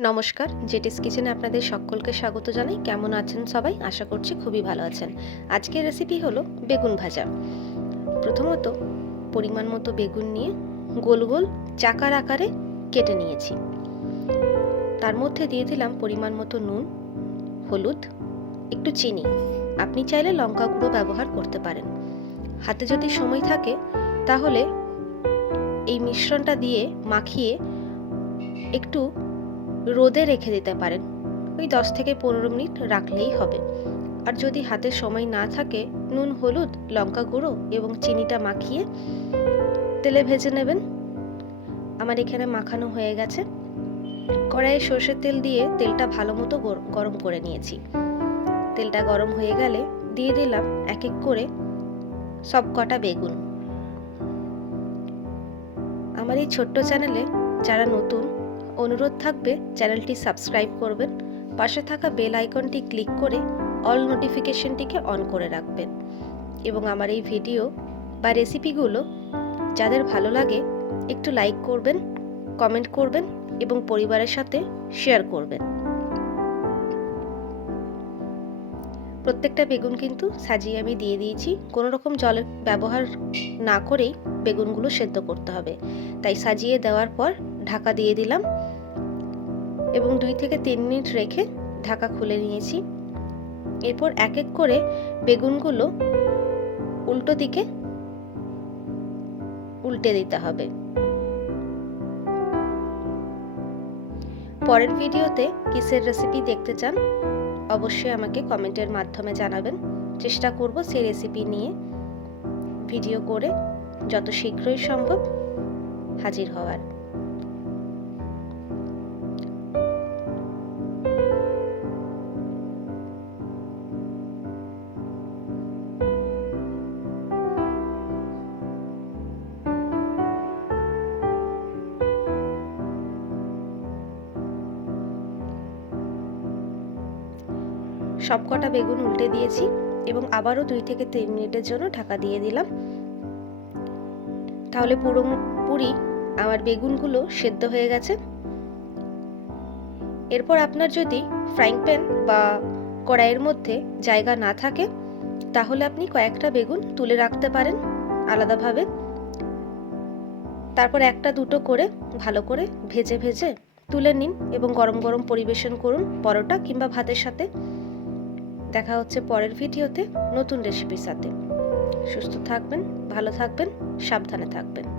নমস্কার, জেটিস কিচেনে আপনাদের সকলকে স্বাগত জানাই। কেমন আছেন সবাই? আশা করছি খুবই ভালো আছেন। আজকের রেসিপি হলো বেগুন ভাজা। প্রথমত পরিমাণ মতো বেগুন নিয়ে গোল গোল চাকার আকারে কেটে নিয়েছি। তার মধ্যে দিয়ে দিলাম পরিমাণ মতো নুন, হলুদ, একটু চিনি। আপনি চাইলে লঙ্কা গুঁড়ো ব্যবহার করতে পারেন। হাতে যদি সময় থাকে, তাহলে এই মিশ্রণটা দিয়ে মাখিয়ে একটু রোদে রেখে দিতে পারেন। ওই দশ থেকে পনেরো মিনিট রাখলেই হবে। আর যদি হাতে সময় না থাকে, নুন, হলুদ, লঙ্কা গুঁড়ো এবং চিনিটা মাখিয়ে তেলে ভেজে নেবেন। আমার এখানে মাখানো হয়ে গেছে। কড়াইয়ে সর্ষের তেল দিয়ে তেলটা ভালো মতো গরম করে নিয়েছি। তেলটা গরম হয়ে গেলে দিয়ে দিলাম এক এক করে সব কটা বেগুন। আমার এই ছোট্ট চ্যানেলে যারা নতুন অনুরোধ থাকবে, চ্যানেলটি সাবস্ক্রাইব করবেন, পাশে থাকা বেল আইকনটি ক্লিক করে অল নোটিফিকেশনটিকে অন করে রাখবেন। এবং আমার এই ভিডিও বা রেসিপিগুলো যাদের ভালো লাগে, একটু লাইক করবেন, কমেন্ট করবেন এবং পরিবারের সাথে শেয়ার করবেন। প্রত্যেকটা বেগুন কিন্তু সাজিয়ে আমি দিয়ে দিয়েছি। কোনো রকম জলের ব্যবহার না করেই বেগুনগুলো সেদ্ধ করতে হবে। তাই সাজিয়ে দেওয়ার পর ঢাকা দিয়ে দিলাম। এবং দুই থেকে তিন মিনিট রেখে ঢাকা খুলে নিয়েছি। এরপর এক এক করে বেগুনগুলো উল্টো দিকে উল্টে দিতে হবে। পরের ভিডিওতে কিসের রেসিপি দেখতে চান, অবশ্যই আমাকে কমেন্টের মাধ্যমে জানাবেন। চেষ্টা করব সেই রেসিপি নিয়ে ভিডিও করে যত শীঘ্রই সম্ভব হাজির হওয়ার। সব কটা বেগুন উল্টে দিয়েছি এবং আবারও দুই থেকে তিন মিনিটের জন্য ঢাকা দিয়ে দিলাম। তাহলে পুরোপুরি আমার বেগুনগুলো সেদ্ধ হয়ে গেছে। এরপর আপনার যদি ফ্রাইং প্যান বা কড়াইয়ের মধ্যে জায়গা না থাকে, তাহলে আপনি কয়েকটা বেগুন তুলে রাখতে পারেন আলাদাভাবে। তারপর একটা দুটো করে ভালো করে ভেজে ভেজে তুলে নিন এবং গরম গরম পরিবেশন করুন পরোটা কিংবা ভাতের সাথে। দেখা হচ্ছে পরের ভিডিওতে নতুন রেসিপির সাথে। সুস্থ থাকবেন ভালো থাকবেন সাবধানে থাকবেন।